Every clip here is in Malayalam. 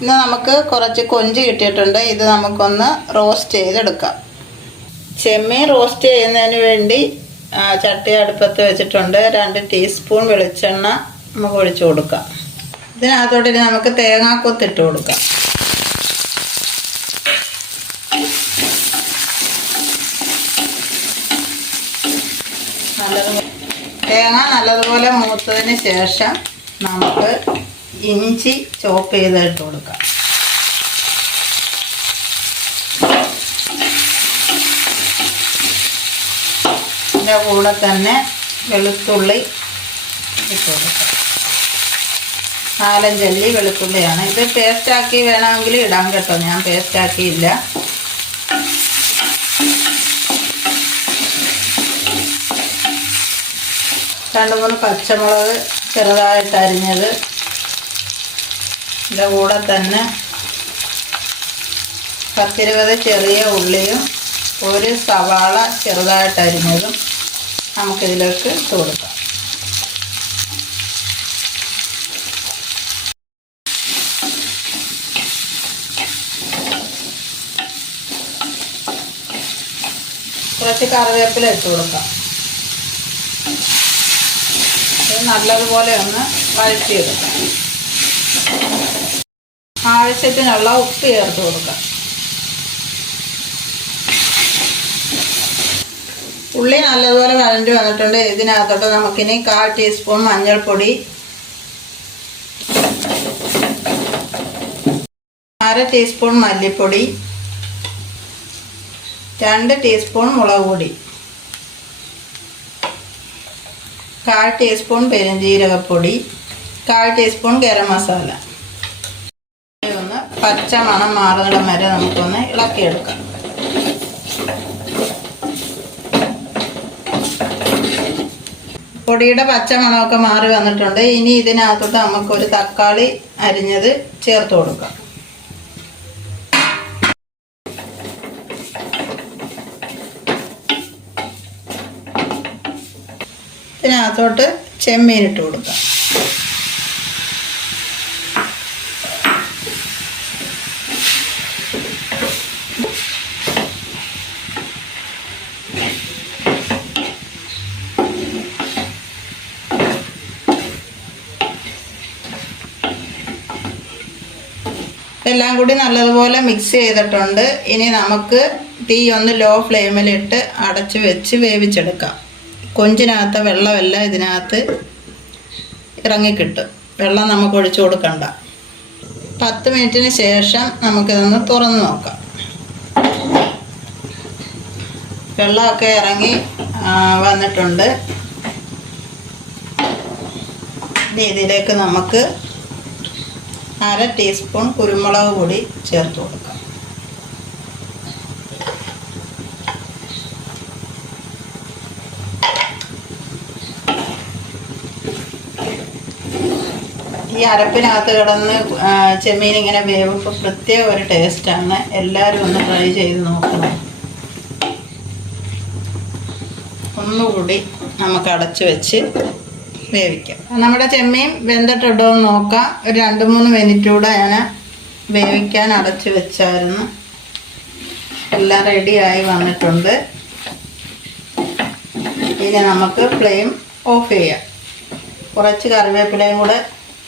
ഇന്ന് നമുക്ക് കുറച്ച് കൊഞ്ച് കിട്ടിയിട്ടുണ്ട്. ഇത് നമുക്കൊന്ന് റോസ്റ്റ് ചെയ്തെടുക്കാം. ചെമ്മീൻ റോസ്റ്റ് ചെയ്യുന്നതിന് വേണ്ടി ചട്ടി അടുപ്പത്ത് വെച്ചിട്ടുണ്ട്. രണ്ട് ടീസ്പൂൺ വെളിച്ചെണ്ണ നമുക്ക് ഒഴിച്ചു കൊടുക്കാം. ഇതിനകത്തോട്ട് ഇനി നമുക്ക് തേങ്ങാക്കൊത്തിട്ട് കൊടുക്കാം. തേങ്ങ നല്ലതുപോലെ മൂത്തതിന് ശേഷം നമുക്ക് ഇഞ്ചി ചോപ്പ് ചെയ്തിട്ട് കൊടുക്കാം. ഇതിന്റെ കൂടെ തന്നെ വെളുത്തുള്ളി ഇട്ട് കൊടുക്കാം. നാലഞ്ചല്ലി വെളുത്തുള്ളിയാണ്. ഇത് പേസ്റ്റാക്കി വേണമെങ്കിൽ ഇടാൻ കേട്ടോ. ഞാൻ പേസ്റ്റാക്കിയില്ല രണ്ട് മൂന്ന് പച്ചമുളക് ചെറുതായിട്ട് അരിഞ്ഞത് ഇതിന്റെ കൂടെ തന്നെ പത്തിരുപത് ചെറിയ ഉള്ളിയും ഒരു സവാള ചെറുതായിട്ട് അരിഞ്ഞതും നമുക്കിതിലേക്ക് കൊടുക്കാം. കുറച്ച് കറിവേപ്പില ഇട്ട് കൊടുക്കാം. ഇത് നല്ലതുപോലെ ഒന്ന് വഴറ്റിയെടുക്കാം. ആവശ്യത്തിനുള്ള ഉപ്പ് ചേർത്ത് കൊടുക്കാം ഉള്ളി നല്ലതുപോലെ വഴണ്ടി വന്നിട്ടുണ്ട്. ഇതിനകത്തോട്ട് നമുക്കിനി കാൽ ടീസ്പൂൺ മഞ്ഞൾപ്പൊടി അര ടീസ്പൂൺ മല്ലിപ്പൊടി രണ്ട് ടീസ്പൂൺ മുളക് പൊടി കാൽ ടീസ്പൂൺ പെരുംജീരകപ്പൊടി കാൽ ടീസ്പൂൺ ഗരം മസാല. പച്ച മണം മാറുന്നിടം വരെ നമുക്കൊന്ന് ഇളക്കിയെടുക്കാം. പൊടിയുടെ പച്ച മണമൊക്കെ മാറി വന്നിട്ടുണ്ട്. ഇനി ഇതിനകത്തോട്ട് നമുക്കൊരു തക്കാളി അരിഞ്ഞത് ചേർത്ത് കൊടുക്കാം. ഇതിനകത്തോട്ട് ചെമ്മീൻ ഇട്ട് കൊടുക്കാം. എല്ലാം കൂടി നല്ലതുപോലെ മിക്സ് ചെയ്തിട്ടുണ്ട്. ഇനി നമുക്ക് തീ ഒന്ന് ലോ ഫ്ലെയിമിലിട്ട് അടച്ച് വെച്ച് വേവിച്ചെടുക്കാം. കൊഞ്ചിനകത്ത് വെള്ളമെല്ലാം ഇതിനകത്ത് ഇറങ്ങിക്കിട്ടും. വെള്ളം നമുക്ക് ഒഴിച്ചു കൊടുക്കണ്ട. പത്ത് മിനിറ്റിന് ശേഷം നമുക്കിതൊന്ന് തുറന്ന് നോക്കാം. വെള്ളമൊക്കെ ഇറങ്ങി വന്നിട്ടുണ്ട്. ഇതിലേക്ക് നമുക്ക് അര ടീസ്പൂൺ കുരുമുളക് പൊടി ചേർത്ത് കൊടുക്കാം. ഈ അരപ്പിനകത്ത് കിടന്ന് ചെമ്മീൻ ഇങ്ങനെ വേവുമ്പോൾ പ്രത്യേക ഒരു ടേസ്റ്റാണ് എല്ലാവരും ഒന്ന് ട്രൈ ചെയ്ത് നോക്കണം. ഒന്നുകൂടി നമുക്ക് അടച്ചു വെച്ച് വേവിക്കാം. നമ്മുടെ ചെമ്മീൻ വെന്തിട്ടുണ്ടോ എന്ന് നോക്കാം. ഒരു രണ്ട് മൂന്ന് മിനിറ്റ് കൂടെ ഞാൻ വേവിക്കാൻ അടച്ചു വെച്ചായിരുന്നു. എല്ലാം റെഡിയായി വന്നിട്ടുണ്ട്. ഇനി നമുക്ക് ഫ്ലെയിം ഓഫ് ചെയ്യാം. കുറച്ച് കറിവേപ്പിലയും കൂടെ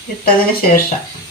ഇട്ടതിന് ശേഷം.